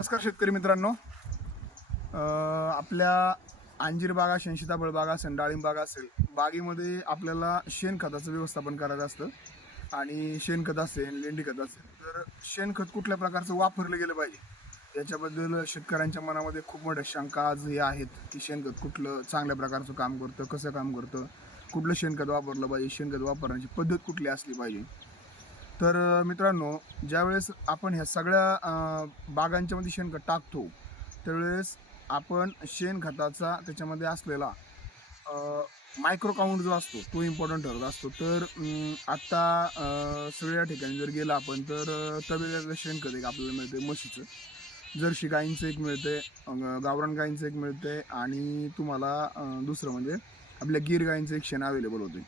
नमस्कार शेतकरी मित्रांनो. अं, आपल्या अंजीर बागा शेणशीताबळ बागा असेल डाळिंब बागा असेल बागेमध्ये आपल्याला शेणखताचं व्यवस्थापन करायचं असतं आणि शेणखत असेल लेंडी खत असेल तर शेणखत कुठल्या प्रकारचं वापरलं गेलं पाहिजे? याच्याबद्दल शेतकऱ्यांच्या मनामध्ये खूप मोठ्या शंका आज हे आहेत की शेणखत कुठलं चांगल्या प्रकारचं काम करतं कसं काम करतं? कुठलं शेणखत वापरलं पाहिजे? शेणखत वापरण्याची पद्धत कुठली असली पाहिजे? तर मित्रांनो ज्यावेळेस आपण ह्या सगळ्या बागांच्यामध्ये शेणखत टाकतो त्यावेळेस आपण शेणखताचा त्याच्यामध्ये असलेला मायक्रो काउंट जो असतो तो इम्पॉर्टंट ठरत असतो. तर आत्ता सगळ्या ठिकाणी जर गेला आपण तर अ, तबेल्याचं शेणखत एक आपल्याला मिळते म्हशीचं. जर्शी गाईंचं एक मिळते गावरान गाईंचं एक मिळते आणि तुम्हाला दुसरं म्हणजे आपल्या गीर गाईंचं एक शेण अवेलेबल होते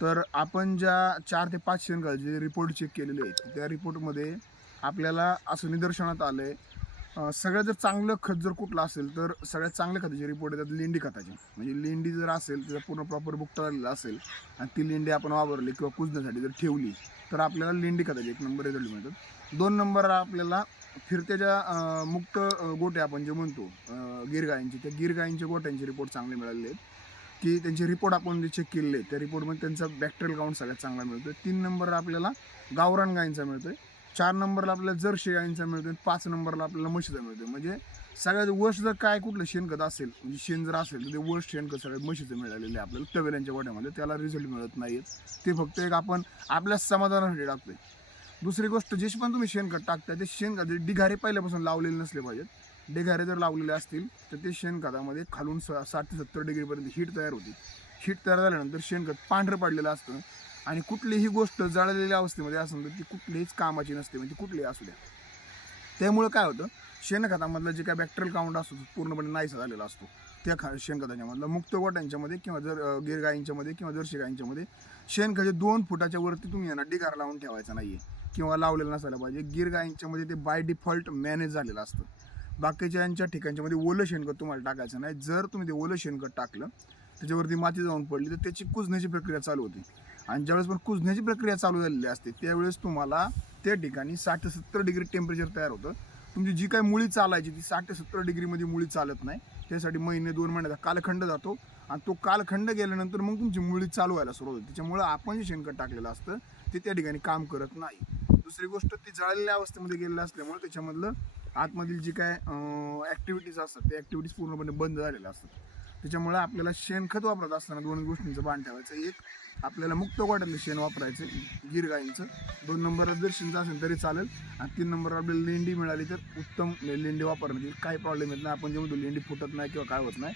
तर आपण ज्या चार ते पाच शेणखताचे रिपोर्ट चेक केलेले आहेत त्या रिपोर्टमध्ये आपल्याला असं निदर्शनात आलं आहे सगळ्यात जर चांगलं खत जर कुठलं असेल तर सगळ्यात चांगल्या खताचे रिपोर्ट येतात लेंडी खताचे. म्हणजे लेंडी जर असेल त्याचा पूर्ण प्रॉपर बुकटा झालेला असेल आणि ती लेंडी आपण वापरली किंवा कुजण्यासाठी जर ठेवली तर आपल्याला लेंडी खताचे एक नंबर रिझल्ट मिळतात. दोन नंबर आपल्याला फिरत्या ज्या मुक्त गोट्या आपण जे म्हणतो अं, गिरगायींचे त्या गिरगायींच्या गोट्यांचे रिपोर्ट चांगले मिळालेले आहेत. की त्यांचे रिपोर्ट आपण जे चेक केलेले त्या रिपोर्टमध्ये त्यांचा बॅक्टेरियल काउंट सगळ्यात चांगला मिळतो तीन नंबर आपल्याला गावरान गायींचा आहे चार नंबरला आपल्याला जर्शी गायींचा आहे पाच नंबरला आपल्याला म्हशीचा मिळतो म्हणजे सगळ्यात वर्ष जर काय कुठलं शेणखत असेल म्हणजे शेण जर असेल तर ते वर्ष शेणखत सगळ्यात म्हशीचं मिळालेलं आहे आपल्याला. तवेल्यांच्या वाट्यामध्ये त्याला रिझल्ट मिळत नाहीत ते फक्त एक आपण आपल्या समाधानासाठी टाकतोय. दुसरी गोष्ट जे पण तुम्ही शेणखत टाकताय ते शेणखत जे डिघारे पहिल्यापासून लावलेले नसले पाहिजेत. ढिगारे जर लावलेले असतील तर ते शेणखतामध्ये खालून स- साठ ते सत्तर डिग्रीपर्यंत हीट तयार होती. हीट तयार झाल्यानंतर शेणखत पांढरं पडलेलं असतं आणि कुठलीही गोष्ट जळलेल्या अवस्थेमध्ये असं तर ती कुठलीच कामाची नसते म्हणजे कुठलीही असू द्या. त्यामुळं काय होतं शेणखतामधलं जे काय बॅक्टेरियल काउंट असतो तो पूर्णपणे नाहीसा झालेला असतो. त्या खा शेणखताच्यामधलं. मुक्त गोट्यांच्यामध्ये किंवा जर गिरगाईंच्यामध्ये गिर गायींच्यामध्ये किंवा जर्शी गायींच्यामध्ये शेणखत दोन फुटाच्या वरती तुम्ही यांना डिगार लावून ठेवायचा नाही आहे किंवा लावलेलं नसायला पाहिजे. गिर गायींच्यामध्ये ते बाय डिफॉल्ट मॅनेज झालेलं असतं. बाकीच्यांच्या ठिकाणच्यामध्ये ओलं शेणखत तुम्हाला टाकायचं नाही. जर तुम्ही ते ओलं शेणखत टाकलं त्याच्यावरती माती जाऊन पडली तर त्याची कुजण्याची प्रक्रिया चालू होती. आणि ज्यावेळेस पण कुजण्याची प्रक्रिया चालू झालेली असते त्यावेळेस तुम्हाला त्या ठिकाणी साठ ते सत्तर डिग्री टेम्परेचर तयार होतं. तुमची जी काही मुळी चालायची ती साठ ते सत्तर डिग्रीमध्ये मुळी चालत नाही. त्यासाठी महिने दोन महिन्याचा कालखंड जातो. आणि तो कालखंड गेल्यानंतर मग तुमची मुळी चालू व्हायला सुरुवात होते. त्याच्यामुळं आपण जे शेणखत टाकलेलं असतं ते त्या ठिकाणी काम करत नाही. दुसरी गोष्ट ती जळलेल्या अवस्थेमध्ये गेलेलं असल्यामुळे त्याच्यामधलं आतमधील जी काय ॲक्टिव्हिटीज असतात त्या ॲक्टिव्हिटीज पूर्णपणे बंद झालेल्या असतात. त्याच्यामुळे आपल्याला शेणखत वापरत असताना दोन गोष्टींचं भान ठेवायचं. एक आपल्याला मुक्त गोट्यातलं शेण वापरायचं गिर गाईंचं दोन नंबरला जर शेणचं असेल तरी चालेल. आणि तीन नंबरला आपल्याला लेंडी मिळाली तर उत्तम लेंडी वापरण्यात येईल. काही प्रॉब्लेम येत नाही. आपण जे म्हणतो लेंडी फुटत नाही किंवा काय होत नाही.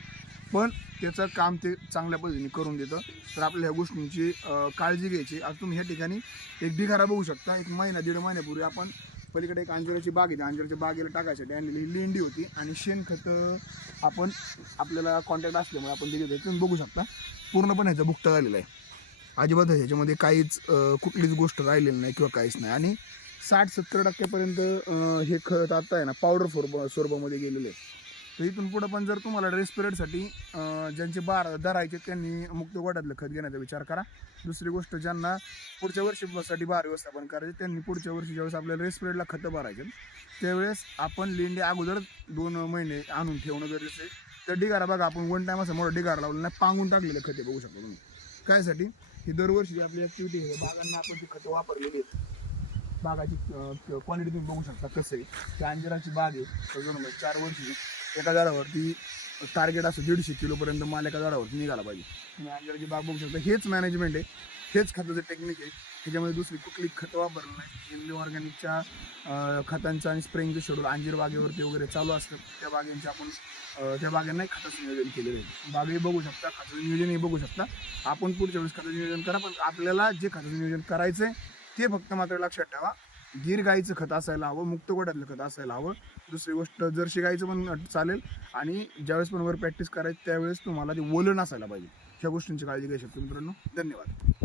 पण त्याचं काम ते चांगल्या पद्धतीने करून देतं. तर आपल्या ह्या गोष्टींची काळजी घ्यायची. आज तुम्ही ह्या ठिकाणी एक ढिगारा बघू शकता. एक महिना दीड महिन्यापूर्वी आपण पलीकडे एक अंजिराची बाग आहे. त्या अंजिराच्या बागेला टाकायसाठी आणलेली ही लेंडी होती आणि शेणखत आपण आपल्याला कॉन्टॅक्ट असल्यामुळे आपण दिली होती तुम्ही बघू शकता. पूर्णपणे ह्याचा भुकटा झालेला आहे. अजिबात ह्याच्यामध्ये काहीच कुठलीच गोष्ट राहिलेली नाही किंवा काहीच नाही. आणि साठ सत्तर टक्क्यापर्यंत हे खत आता आहे ना पावडर स्वरूप स्वरूपामध्ये गेलेले आहे. तर इथून पुढं पण जर तुम्हाला ड्रेस पिरियडसाठी ज्यांचे बार धरायचे त्यांनी मुक्त गोड्यातलं खत घेण्याचा विचार करा. दुसरी गोष्ट ज्यांना पुढच्या वर्षीसाठी बार व्यवस्थापन करायचे त्यांनी पुढच्या वर्षी ज्यावेळेस आपल्याला रेस पिरियडला खतं भरायचे त्यावेळेस आपण लेंडी अगोदर दोन महिने आणून ठेवणं गरजेचं आहे. तर डिगारा बघा आपण वन टाईम असा मोठा डिगारा लावला नाही पांगून टाकलेले खते बघू शकतो तुम्ही. कायसाठी? ही दरवर्षी आपली ॲक्टिव्हिटी आहे बागांना आपण ती खतं वापरलेली आहेत बागाची क्वालिटी तुम्ही बघू शकता कसं आहे. त्या अंजिराची बाग आहे चार वर्षी एका झाडावरती टार्गेट असं दीडशे किलोपर्यंत माल एका झाडावरती निघाला पाहिजे. तुम्ही अंजिराची बाग बघू शकता हेच मॅनेजमेंट आहे. हेच खताचं टेक्निक आहे. त्याच्यामध्ये दुसरी कुठली खतं वापरलं नाही. एनली ऑर्गॅनिकच्या खतांचं आणि स्प्रेंगचं शेड्यूल अंजीर बागेवरती वगैरे चालू असतं त्या बागेंचे आपण त्या बागांनाही खताचं नियोजन केलेलं आहे. बागही बघू शकता खताचं नियोजनही बघू शकता. आपण पुढच्या वेळेस खताचं नियोजन करा पण आपल्याला जे खताचं नियोजन करायचं आहे ते फक्त मात्र लक्षात ठेवा. गिर गाईचं खत असायला हवं मुक्त गोट्यातलं खत असायला हवं. दुसरी गोष्ट जर्शी गाईचं पण चालेल. आणि ज्यावेळेस पण वर प्रॅक्टिस करायची त्यावेळेस तुम्हाला ते ओलं नसायला पाहिजे. ह्या गोष्टींची काळजी घेऊ शकतो मित्रांनो. धन्यवाद.